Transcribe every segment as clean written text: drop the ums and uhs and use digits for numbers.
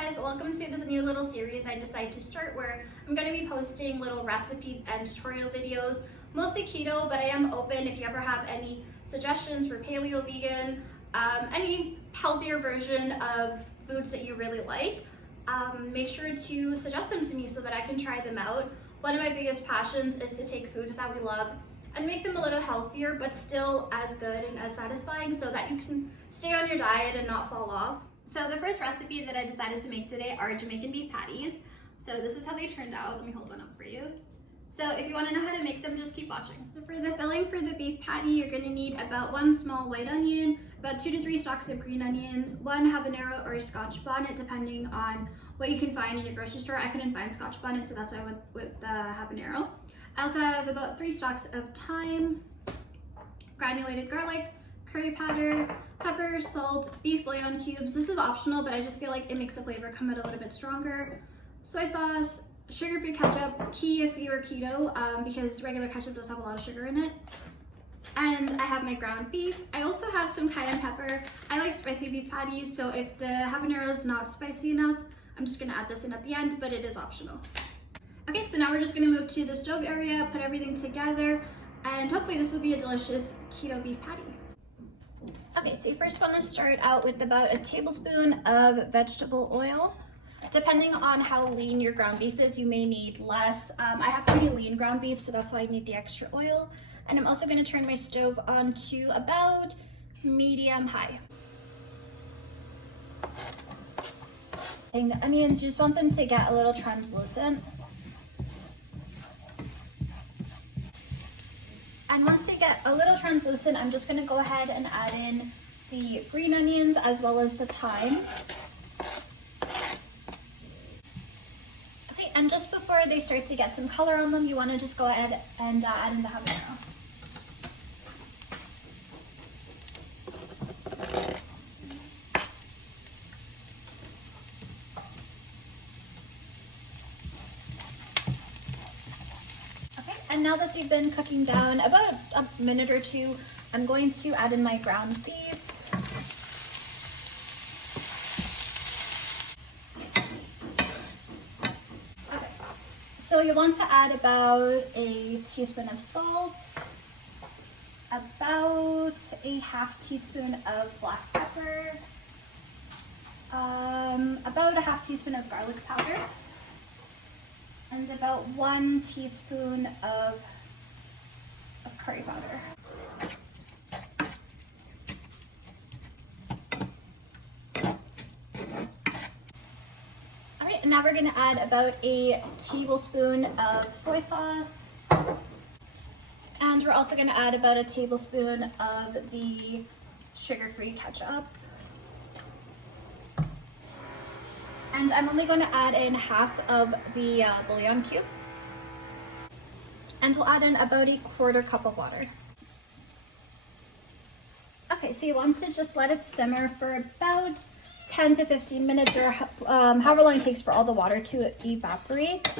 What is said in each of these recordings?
guys, welcome to this new little series I decided to start where I'm going to be posting little recipe and tutorial videos, mostly keto, but I am open if you ever have any suggestions for paleo, vegan, any healthier version of foods that you really like. Make sure to suggest them to me so that I can try them out. One of my biggest passions is to take foods that we love and make them a little healthier but still as good and as satisfying so that you can stay on your diet and not fall off. So the first recipe that I decided to make today are Jamaican beef patties. So this is how they turned out. Let me hold one up for you. So if you want to know how to make them, just keep watching. So for the filling for the beef patty, you're going to need about 1 small white onion, about 2 to 3 stalks of green onions, 1 habanero or scotch bonnet, depending on what you can find in your grocery store. I couldn't find scotch bonnet, so that's why I went with the habanero. I also have about 3 stalks of thyme, granulated garlic, curry powder, pepper, salt, beef bouillon cubes. This is optional, but I just feel like it makes the flavor come out a little bit stronger. Soy sauce, sugar-free ketchup, key if you're keto, because regular ketchup does have a lot of sugar in it. And I have my ground beef. I also have some cayenne pepper. I like spicy beef patties, so if the habanero is not spicy enough, I'm just gonna add this in at the end, but it is optional. Okay, so now we're just gonna move to the stove area, put everything together, and hopefully this will be a delicious keto beef patty. Okay, so you first want to start out with about a tablespoon of vegetable oil. Depending on how lean your ground beef is, you may need less. I have pretty lean ground beef, so that's why I need the extra oil. And I'm also going to turn my stove on to about medium-high. And the onions, you just want them to get a little translucent. And once they get a little translucent, I'm just gonna go ahead and add in the green onions as well as the thyme. Okay, and just before they start to get some color on them, you wanna just go ahead and add in the habanero. And now that they've been cooking down about a minute or two, I'm going to add in my ground beef. Okay, so you want to add about a teaspoon of salt, about a half teaspoon of black pepper, about a half teaspoon of garlic powder, and about 1 teaspoon of curry powder. All right, and now we're gonna add about a tablespoon of soy sauce. And we're also gonna add about a tablespoon of the sugar-free ketchup. And I'm only going to add in half of the bouillon cube. And we'll add in about a 1/4 cup of water. Okay, so you want to just let it simmer for about 10 to 15 minutes or however long it takes for all the water to evaporate.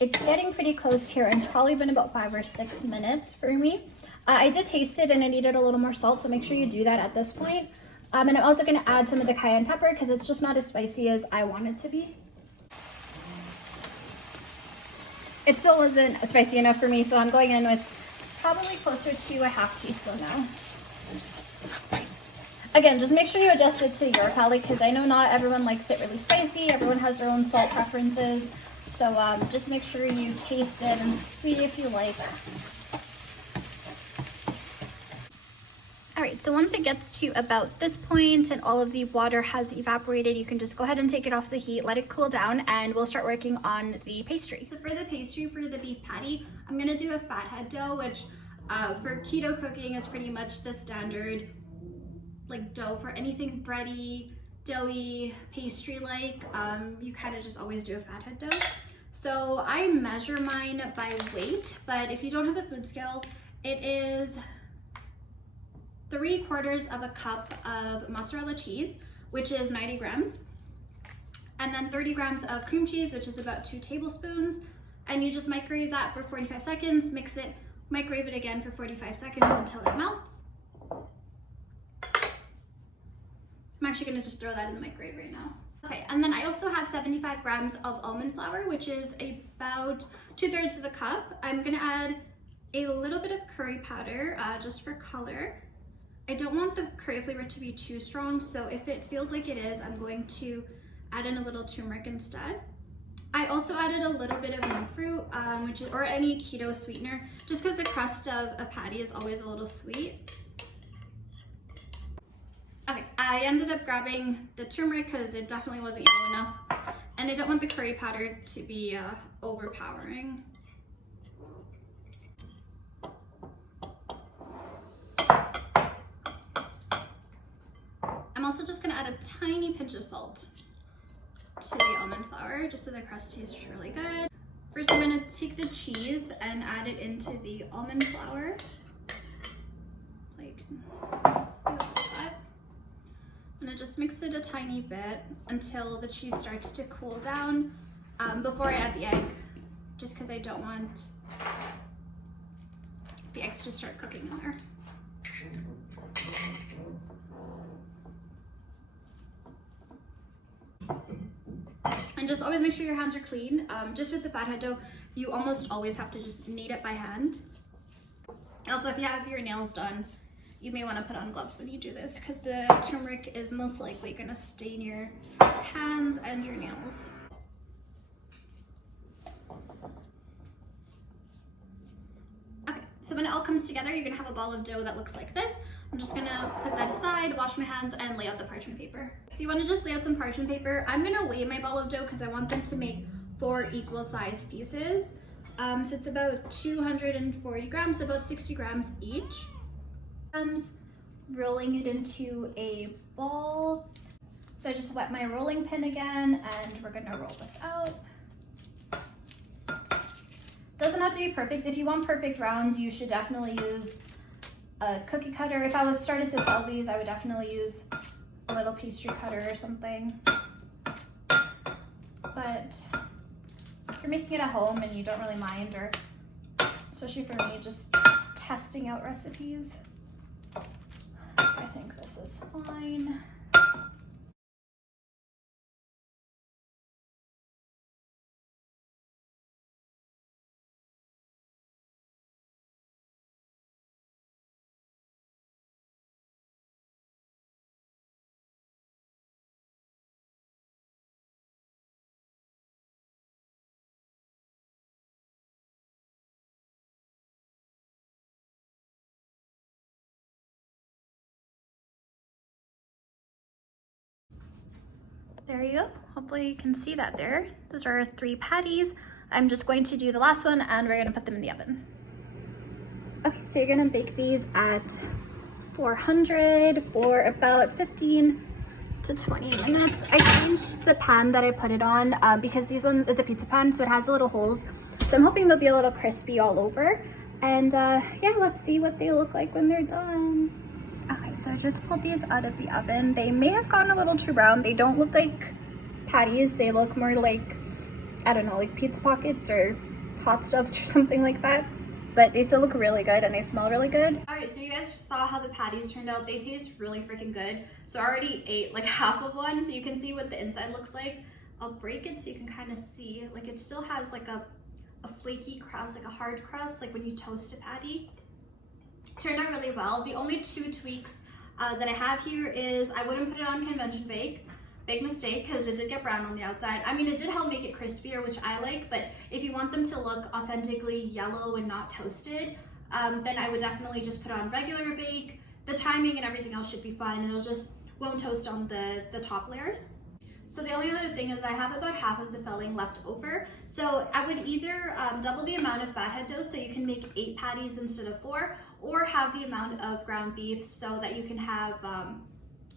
It's getting pretty close here, and it's probably been about 5 or 6 minutes for me. I did taste it and I needed a little more salt, so make sure you do that at this point. And I'm also going to add some of the cayenne pepper because it's just not as spicy as I want it to be. It still wasn't spicy enough for me, so I'm going in with probably closer to a half teaspoon now. Again, just make sure you adjust it to your palate because I know not everyone likes it really spicy. Everyone has their own salt preferences. So just make sure you taste it and see if you like it. Alright, so once it gets to about this point and all of the water has evaporated, you can just go ahead and take it off the heat, let it cool down, and we'll start working on the pastry. So for the pastry, for the beef patty, I'm going to do a fathead dough, which for keto cooking is pretty much the standard like dough for anything bready, doughy, pastry-like. You kind of just always do a fathead dough. So I measure mine by weight, but if you don't have a food scale, it is 3/4 of a cup of mozzarella cheese, which is 90 grams, and then 30 grams of cream cheese, which is about 2 tablespoons, and you just microwave that for 45 seconds, mix it, microwave it again for 45 seconds until it melts. I'm actually gonna just throw that in the microwave right now. Okay, and then I also have 75 grams of almond flour, which is about 2/3 of a cup. I'm gonna add a little bit of curry powder just for color. I don't want the curry flavor to be too strong, so if it feels like it is, I'm going to add in a little turmeric instead. I also added a little bit of monk fruit, or any keto sweetener, just because the crust of a patty is always a little sweet. Okay, I ended up grabbing the turmeric because it definitely wasn't yellow enough, and I don't want the curry powder to be overpowering. I'm also just gonna add a tiny pinch of salt to the almond flour, just so the crust tastes really good. First, I'm gonna take the cheese and add it into the almond flour, like that. I'm gonna just mix it a tiny bit until the cheese starts to cool down before I add the egg, just because I don't want the eggs to start cooking in there. And just always make sure your hands are clean. Just with the fathead dough, you almost always have to just knead it by hand. Also, if you have your nails done, you may want to put on gloves when you do this, because the turmeric is most likely going to stain your hands and your nails. Okay, so when it all comes together, you're going to have a ball of dough that looks like this. I'm just gonna put that aside, wash my hands, and lay out the parchment paper. So you wanna just lay out some parchment paper. I'm gonna weigh my ball of dough because I want them to make 4 equal sized pieces. So it's about 240 grams, so about 60 grams each. Rolling it into a ball. So I just wet my rolling pin again, and we're gonna roll this out. Doesn't have to be perfect. If you want perfect rounds, you should definitely use a cookie cutter. If I was started to sell these, I would definitely use a little pastry cutter or something. But if you're making it at home and you don't really mind, or especially for me, just testing out recipes, I think this is fine. There you go. Hopefully you can see that there. Those are 3 patties. I'm just going to do the last one, and we're gonna put them in the oven. Okay, so you're gonna bake these at 400 for about 15 to 20 minutes. I changed the pan that I put it on because these ones, it's a pizza pan, so it has little holes. So I'm hoping they'll be a little crispy all over. And yeah, let's see what they look like when they're done. Okay, so I just pulled these out of the oven. They may have gotten a little too brown. They don't look like patties. They look more like, I don't know, like pizza pockets or hot stuffs or something like that. But they still look really good and they smell really good. All right, so you guys saw how the patties turned out. They taste really freaking good. So I already ate like half of one, so you can see what the inside looks like. I'll break it so you can kind of see. Like it still has like a flaky crust, like a hard crust, like when you toast a patty. Turned out really well. The only 2 tweaks that I have here is I wouldn't put it on convention bake. Big mistake, because it did get brown on the outside. I mean, it did help make it crispier, which I like, but if you want them to look authentically yellow and not toasted, then I would definitely just put on regular bake. The timing and everything else should be fine, and it'll just won't toast on the top layers. So the only other thing is I have about half of the filling left over. So I would either double the amount of fathead dough so you can make 8 patties instead of 4, or have the amount of ground beef so that you can have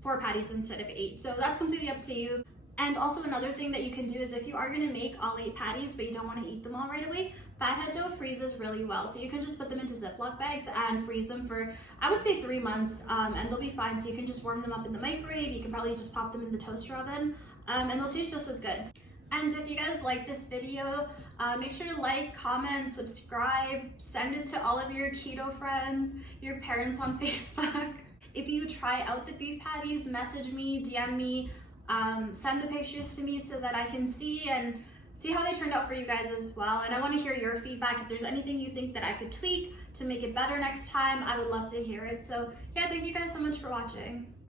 4 patties instead of 8. So that's completely up to you. And also another thing that you can do is if you are gonna make all 8 patties but you don't wanna eat them all right away, fathead dough freezes really well. So you can just put them into Ziploc bags and freeze them for, I would say 3 months, and they'll be fine. So you can just warm them up in the microwave. You can probably just pop them in the toaster oven, and they'll taste just as good. And if you guys like this video, make sure to like, comment, subscribe, send it to all of your keto friends, your parents on Facebook. If you try out the beef patties, message me, DM me, send the pictures to me so that I can see how they turned out for you guys as well. And I want to hear your feedback. If there's anything you think that I could tweak to make it better next time, I would love to hear it. So yeah, thank you guys so much for watching.